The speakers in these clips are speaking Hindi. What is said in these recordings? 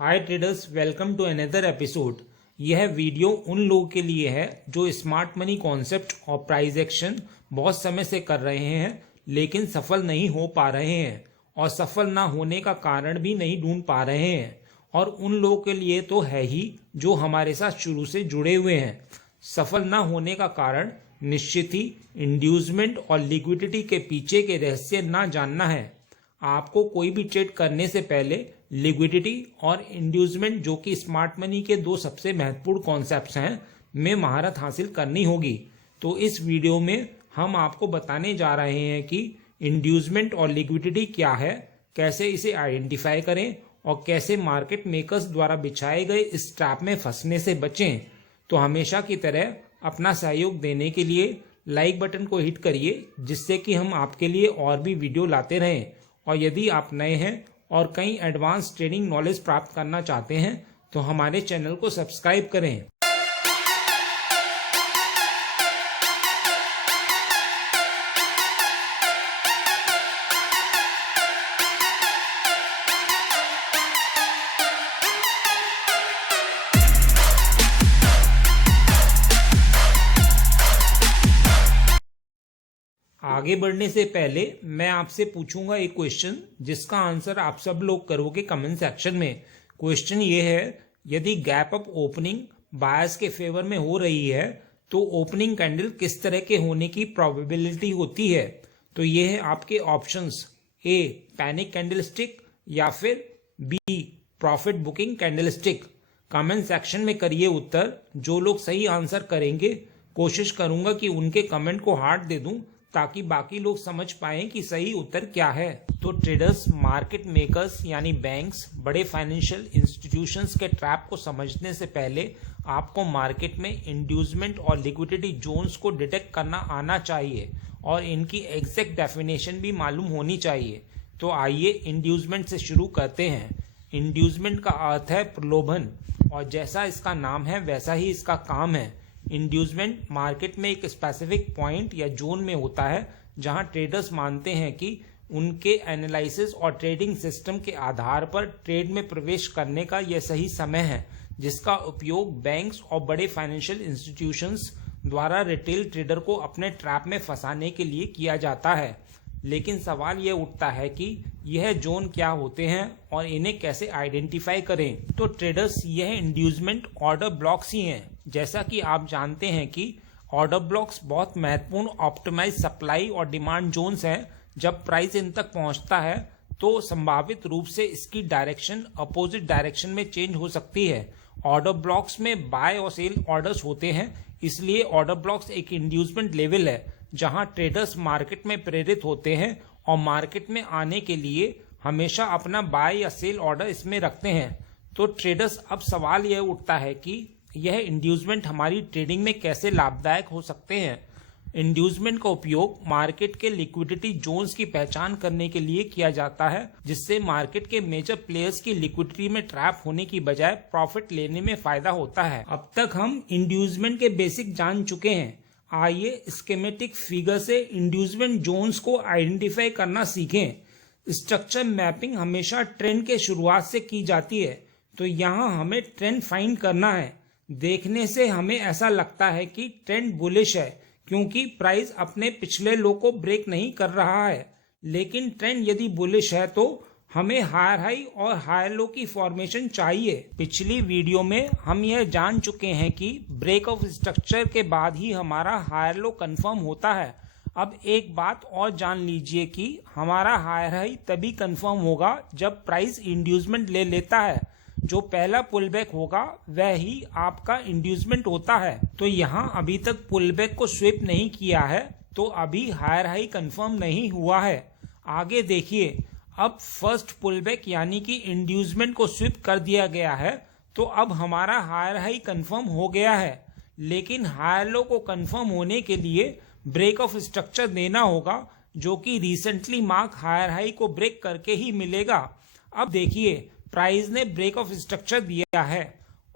Hi traders, welcome to another episode. यह वीडियो उन लोगों के लिए है जो स्मार्ट मनी कॉन्सेप्ट और प्राइस एक्शन बहुत समय से कर रहे हैं लेकिन सफल नहीं हो पा रहे हैं और सफल ना होने का कारण भी नहीं ढूंढ पा रहे हैं। और उन लोगों के लिए तो है ही जो हमारे साथ शुरू से जुड़े हुए हैं। सफल ना होने का कारण निश्चित ही इंड्यूसमेंट और लिक्विडिटी के पीछे के रहस्य ना जानना है। आपको कोई भी ट्रेड करने से पहले लिक्विडिटी और इंड्यूसमेंट, जो कि स्मार्ट मनी के दो सबसे महत्वपूर्ण कॉन्सेप्ट्स हैं, में महारत हासिल करनी होगी। तो इस वीडियो में हम आपको बताने जा रहे हैं कि इंड्यूसमेंट और लिक्विडिटी क्या है, कैसे इसे आइडेंटिफाई करें और कैसे मार्केट मेकर्स द्वारा बिछाए गए इस ट्रैप में फंसने से बचें। तो हमेशा की तरह अपना सहयोग देने के लिए लाइक बटन को हिट करिए, जिससे कि हम आपके लिए और भी वीडियो लाते रहें। और यदि आप नए हैं और कई एडवांस ट्रेडिंग नॉलेज प्राप्त करना चाहते हैं तो हमारे चैनल को सब्सक्राइब करें। आगे बढ़ने से पहले मैं आपसे पूछूंगा एक क्वेश्चन, जिसका आंसर आप सब लोग करोगे कमेंट सेक्शन में। क्वेश्चन ये है, यदि गैप अप ओपनिंग बायर्स के फेवर में हो रही है तो ओपनिंग कैंडल किस तरह के होने की प्रोबेबिलिटी होती है। तो ये है आपके ऑप्शंस, ए पैनिक कैंडलस्टिक या फिर बी profit booking candlestick. Comment section में करिए उत्तर। जो लोग सही आंसर करेंगे, कोशिश करूंगा कि उनके कमेंट को हार्ट दे दूं ताकि बाकी लोग समझ पाएं कि सही उत्तर क्या है। तो ट्रेडर्स, मार्केट मेकर्स यानी बैंक्स, बड़े फाइनेंशियल इंस्टीट्यूशंस के ट्रैप को समझने से पहले आपको मार्केट में इंड्यूसमेंट और लिक्विडिटी जोन्स को डिटेक्ट करना आना चाहिए और इनकी एग्जैक्ट डेफिनेशन भी मालूम होनी चाहिए। तो आइए इंड्यूसमेंट से शुरू करते हैं। इंड्यूसमेंट का अर्थ है प्रलोभन, और जैसा इसका नाम है वैसा ही इसका काम है। इंड्यूसमेंट मार्केट में एक स्पेसिफिक पॉइंट या जोन में होता है जहां ट्रेडर्स मानते हैं कि उनके एनालिसिस और ट्रेडिंग सिस्टम के आधार पर ट्रेड में प्रवेश करने का यह सही समय है, जिसका उपयोग बैंक्स और बड़े फाइनेंशियल इंस्टीट्यूशंस द्वारा रिटेल ट्रेडर को अपने ट्रैप में फंसाने के लिए किया जाता है। लेकिन सवाल यह उठता है कि यह जोन क्या होते हैं और इन्हें कैसे आइडेंटिफाई करें। तो ट्रेडर्स, यह इंड्यूसमेंट ऑर्डर ब्लॉक्स ही हैं। जैसा कि आप जानते हैं कि ऑर्डर ब्लॉक्स बहुत महत्वपूर्ण ऑप्टिमाइज सप्लाई और डिमांड जोन्स हैं। जब प्राइस इन तक पहुंचता है तो संभावित रूप से इसकी डायरेक्शन अपोजिट डायरेक्शन में चेंज हो सकती है। ऑर्डर ब्लॉक्स में बाय और सेल ऑर्डर्स होते हैं, इसलिए ऑर्डर ब्लॉक्स एक इंड्यूसमेंट लेवल है जहां ट्रेडर्स मार्केट में प्रेरित होते हैं और मार्केट में आने के लिए हमेशा अपना बाय या सेल ऑर्डर इसमें रखते हैं। तो ट्रेडर्स, अब सवाल यह उठता है कि यह इंड्यूसमेंट हमारी ट्रेडिंग में कैसे लाभदायक हो सकते हैं। इंड्यूसमेंट का उपयोग मार्केट के लिक्विडिटी जोन्स की पहचान करने के लिए किया जाता है, जिससे मार्केट के मेजर प्लेयर्स की लिक्विडिटी में ट्रैप होने की बजाय प्रॉफिट लेने में फायदा होता है। अब तक हम इंड्यूसमेंट के बेसिक जान चुके हैं। आइए स्कीमेटिक फिगर से इंड्यूसमेंट जोन्स को आइडेंटिफाई करना सीखें। स्ट्रक्चर मैपिंग हमेशा ट्रेंड के शुरुआत से की जाती है, तो यहाँ हमें ट्रेंड फाइंड करना है। देखने से हमें ऐसा लगता है कि ट्रेंड बुलिश है क्योंकि प्राइस अपने पिछले लो को ब्रेक नहीं कर रहा है। लेकिन ट्रेंड यदि बुलिश है तो हमें हायर हाई और हायर लो की फॉर्मेशन चाहिए। पिछली वीडियो में हम यह जान चुके हैं कि ब्रेक ऑफ स्ट्रक्चर के बाद ही हमारा हायर लो कंफर्म होता है। अब एक बात और जान लीजिए कि हमारा हायर हाई तभी कंफर्म होगा जब प्राइस इंड्यूसमेंट ले लेता है। जो पहला पुलबैक होगा वह ही आपका इंड्यूसमेंट होता है। तो यहाँ अभी तक पुलबैक को स्वीप नहीं किया है, तो अभी हायर हाई कंफर्म नहीं हुआ है। आगे देखिए, अब फर्स्ट पुलबैक यानी कि इंड्यूसमेंट को स्वीप कर दिया गया है, तो अब हमारा हायर हाई कंफर्म हो गया है। लेकिन हायर लो को कंफर्म होने के लिए ब्रेक ऑफ स्ट्रक्चर देना होगा, जो कि रिसेंटली मार्क हायर हाई को ब्रेक करके ही मिलेगा। अब देखिए, प्राइस ने ब्रेक ऑफ स्ट्रक्चर दिया है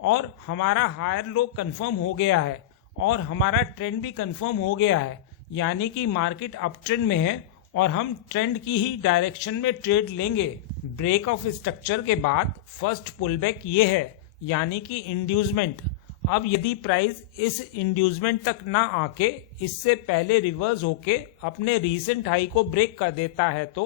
और हमारा हायर लो कंफर्म हो गया है और हमारा ट्रेंड भी कंफर्म हो गया है, यानी कि मार्केट अप ट्रेंड में है और हम ट्रेंड की ही डायरेक्शन में ट्रेड लेंगे। ब्रेक ऑफ स्ट्रक्चर के बाद फर्स्ट पुलबैक ये है, यानी कि इंड्यूसमेंट। अब यदि प्राइस इस इंड्यूसमेंट तक ना आके इससे पहले रिवर्स होके अपने रीसेंट हाई को ब्रेक कर देता है तो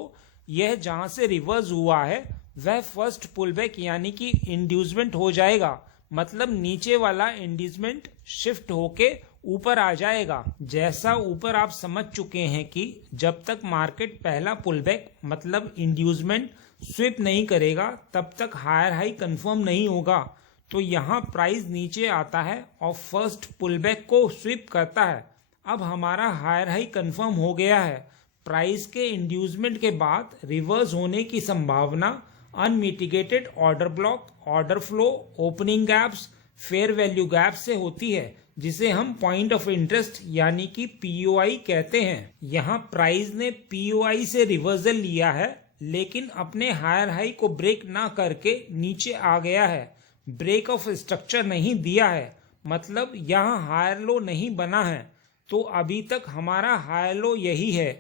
यह जहां से रिवर्स हुआ है वह फर्स्ट पुलबैक यानी कि इंड्यूसमेंट हो जाएगा। मतलब नीचे वाला इंड्यूसमेंट शिफ्ट होके ऊपर आ जाएगा। जैसा ऊपर आप समझ चुके हैं कि जब तक मार्केट पहला पुलबैक मतलब इंड्यूसमेंट स्विप नहीं करेगा तब तक हायर हाई कंफर्म नहीं होगा। तो यहाँ प्राइस नीचे आता है और फर्स्ट पुलबैक को स्विप करता है। अब हमारा हायर हाई कंफर्म हो गया है। प्राइस के इंड्यूसमेंट के बाद रिवर्स होने की संभावना unmitigated order block, order flow, opening gaps, fair value gap से होती है, जिसे हम पॉइंट ऑफ इंटरेस्ट यानी कि पीओआई कहते हैं। यहाँ प्राइस ने पीओआई से रिवर्सल लिया है लेकिन अपने हायर हाई को ब्रेक ना करके नीचे आ गया है। ब्रेक ऑफ स्ट्रक्चर नहीं दिया है, मतलब यहाँ हायर लो नहीं बना है। तो अभी तक हमारा हायर लो यही है।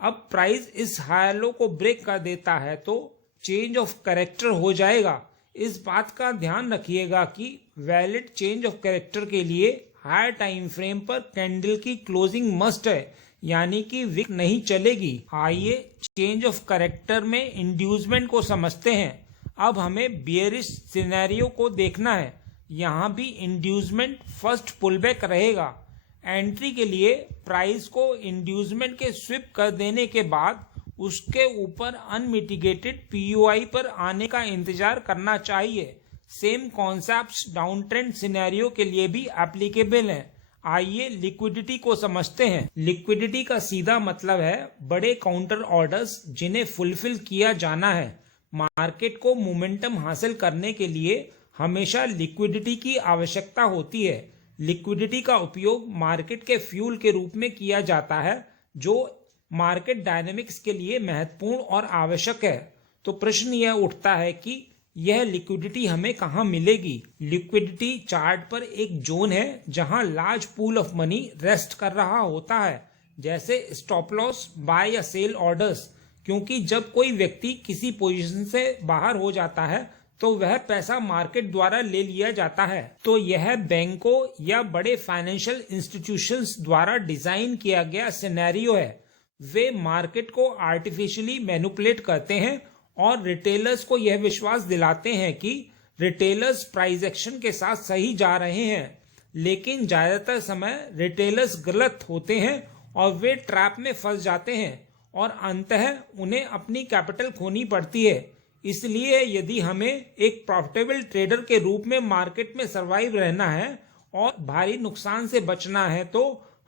अब प्राइस इस हायर लो को ब्रेक कर देता है तो चेंज ऑफ कैरेक्टर हो जाएगा। इस बात का ध्यान रखिएगा कि वैलिड चेंज ऑफ कैरेक्टर के लिए हायर टाइम फ्रेम पर कैंडल की क्लोजिंग मस्ट है, यानी कि विक नहीं चलेगी। आइए चेंज ऑफ कैरेक्टर में इंड्यूसमेंट को समझते हैं। अब हमें बियरिश सिनेरियो को देखना है। यहाँ भी इंड्यूसमेंट फर्स्ट पुलबैक रहेगा। एंट्री के लिए प्राइस को इंड्यूसमेंट के स्विप कर देने के बाद उसके ऊपर अनमिटिगेटेड पीओआई पर आने का इंतजार करना चाहिए। Same concepts down trend scenario के लिए भी एप्लीकेबल हैं। आइए लिक्विडिटी को समझते हैं। लिक्विडिटी का सीधा मतलब है बड़े काउंटर ऑर्डर्स जिन्हें फुलफिल किया जाना है। मार्केट को मोमेंटम हासिल करने के लिए हमेशा लिक्विडिटी की आवश्यकता होती है। लिक्विडिटी का उपयोग मार्केट के फ्यूल के रूप में किया जाता है जो मार्केट डायनेमिक्स के लिए महत्वपूर्ण और आवश्यक है। तो प्रश्न यह उठता है कि यह लिक्विडिटी हमें कहाँ मिलेगी। लिक्विडिटी चार्ट पर एक जोन है जहां large pool of money rest कर रहा होता है, जैसे स्टॉप लॉस, बाय या सेल ऑर्डर्स। क्योंकि जब कोई व्यक्ति किसी पोजीशन से बाहर हो जाता है तो वह पैसा मार्केट द्वारा ले लिया जाता है। तो यह बैंकों या बड़े फाइनेंशियल इंस्टीट्यूशंस द्वारा डिजाइन किया गया सिनेरियो है। वे मार्केट को आर्टिफिशियली मैनिपुलेट करते हैं और रिटेलर्स को यह विश्वास दिलाते हैं कि रिटेलर्स प्राइस एक्शन के साथ सही जा रहे हैं। लेकिन ज्यादातर समय रिटेलर्स गलत होते हैं और वे ट्रैप में फंस जाते हैं और अंततः उन्हें अपनी कैपिटल खोनी पड़ती है। इसलिए यदि हमें एक प्रॉफिटेबल ट्रेडर के रूप में मार्केट में सर्वाइव रहना है और भारी नुकसान से बचना है तो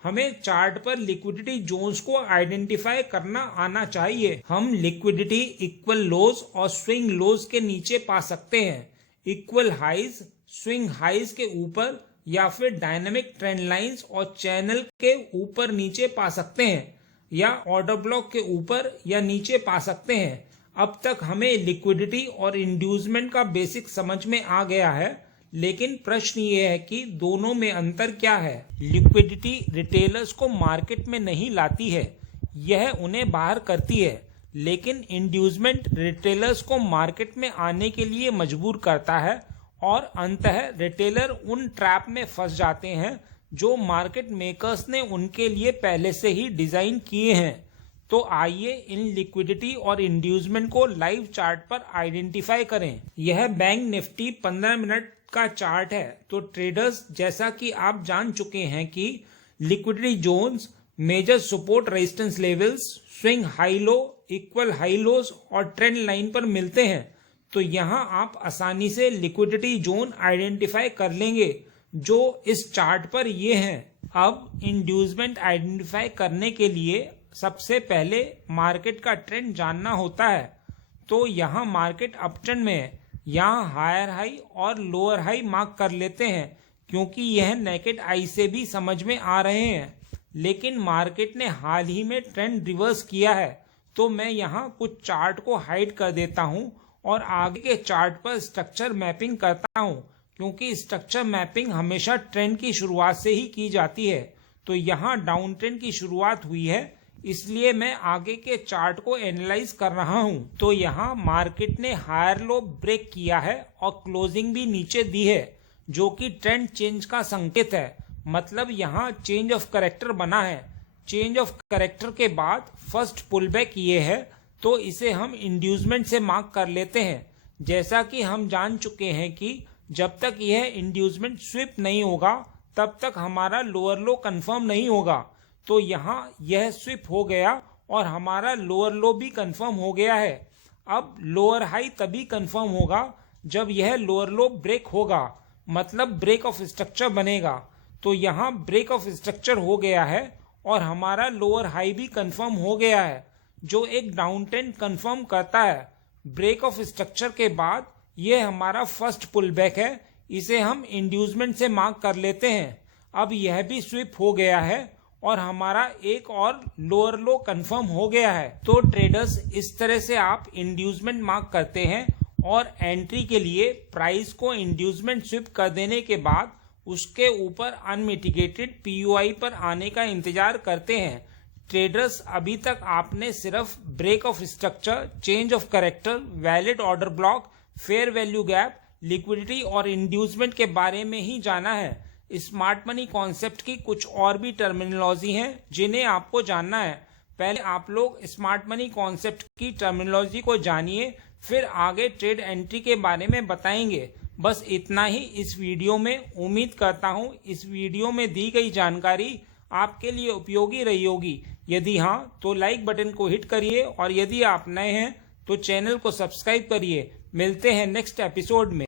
हमें चार्ट पर लिक्विडिटी जोन्स को आइडेंटिफाई करना आना चाहिए। हम लिक्विडिटी इक्वल लोज और स्विंग लोज के नीचे पा सकते हैं, इक्वल हाइज स्विंग हाइज के ऊपर, या फिर डायनामिक ट्रेंड लाइंस और चैनल के ऊपर नीचे पा सकते हैं, या ऑर्डर ब्लॉक के ऊपर या नीचे पा सकते हैं। अब तक हमें लिक्विडिटी और इंड्यूसमेंट का बेसिक समझ में आ गया है, लेकिन प्रश्न ये है कि दोनों में अंतर क्या है। लिक्विडिटी रिटेलर्स को मार्केट में नहीं लाती है, यह उन्हें बाहर करती है, लेकिन इंड्यूसमेंट रिटेलर्स को मार्केट में आने के लिए मजबूर करता है और अंततः रिटेलर उन ट्रैप में फंस जाते हैं जो मार्केट मेकर्स ने उनके लिए पहले से ही डिजाइन किए हैं। तो आइए इन लिक्विडिटी और इंड्यूसमेंट को लाइव चार्ट पर आइडेंटिफाई करें। यह बैंक निफ्टी 15 मिनट का चार्ट है। तो ट्रेडर्स, जैसा कि आप जान चुके हैं कि liquidity zones, major support resistance levels, swing high low, equal high lows और ट्रेंड लाइन पर मिलते हैं। तो यहाँ आप आसानी से लिक्विडिटी जोन आइडेंटिफाई कर लेंगे जो इस चार्ट पर ये हैं। अब इंड्यूसमेंट आइडेंटिफाई करने के लिए सबसे पहले मार्केट का ट्रेंड जानना होता है। तो यहाँ मार्केट अपट्रेंड में है, यहाँ हायर हाई और लोअर हाई मार्क कर लेते हैं क्योंकि यह नेकेड आई से भी समझ में आ रहे हैं। लेकिन मार्केट ने हाल ही में ट्रेंड रिवर्स किया है, तो मैं यहाँ कुछ चार्ट को हाइड कर देता हूँ और आगे के चार्ट पर स्ट्रक्चर मैपिंग करता हूँ, क्योंकि स्ट्रक्चर मैपिंग हमेशा ट्रेंड की शुरुआत से ही की जाती है। तो यहाँ डाउन ट्रेंड की शुरुआत हुई है, इसलिए मैं आगे के चार्ट को एनालाइज कर रहा हूं। तो यहाँ मार्केट ने हायर लो ब्रेक किया है और क्लोजिंग भी नीचे दी है, जो कि ट्रेंड चेंज का संकेत है। मतलब यहाँ चेंज ऑफ कैरेक्टर बना है। चेंज ऑफ कैरेक्टर के बाद फर्स्ट पुल बैक ये है, तो इसे हम इंड्यूसमेंट से मार्क कर लेते हैं। जैसा कि हम जान चुके हैं कि जब तक यह इंड्यूसमेंट स्विप नहीं होगा तब तक हमारा लोअर लो कंफर्म नहीं होगा। तो यहाँ यह स्विप हो गया और हमारा लोअर लो भी कंफर्म हो गया है। अब लोअर हाई तभी कंफर्म होगा जब यह लोअर लो ब्रेक होगा, मतलब ब्रेक ऑफ स्ट्रक्चर बनेगा। तो यहाँ ब्रेक ऑफ स्ट्रक्चर हो गया है और हमारा लोअर हाई भी कंफर्म हो गया है, जो एक डाउन ट्रेंड कंफर्म करता है। ब्रेक ऑफ स्ट्रक्चर के बाद यह हमारा फर्स्ट पुल बैक है, इसे हम इंड्यूसमेंट से मार्क कर लेते हैं। अब यह भी स्विप हो गया है और हमारा एक और लोअर लो कंफर्म हो गया है। तो ट्रेडर्स, इस तरह से आप इंड्यूसमेंट मार्क करते हैं और एंट्री के लिए प्राइस को इंड्यूसमेंट स्विप कर देने के बाद उसके ऊपर अनमिटिगेटेड पीयूआई पर आने का इंतजार करते हैं। ट्रेडर्स, अभी तक आपने सिर्फ break of structure, change of character, valid order block, fair value gap, liquidity और इंड्यूसमेंट के बारे में ही जाना है। स्मार्ट मनी कॉन्सेप्ट की कुछ और भी टर्मिनोलॉजी हैं जिन्हें आपको जानना है। पहले आप लोग स्मार्ट मनी कॉन्सेप्ट की टर्मिनोलॉजी को जानिए, फिर आगे ट्रेड एंट्री के बारे में बताएंगे। बस इतना ही इस वीडियो में। उम्मीद करता हूँ इस वीडियो में दी गई जानकारी आपके लिए उपयोगी रही होगी। यदि हाँ, तो लाइक बटन को हिट करिए और यदि आप नए हैं तो चैनल को सब्सक्राइब करिए। मिलते हैं नेक्स्ट एपिसोड में।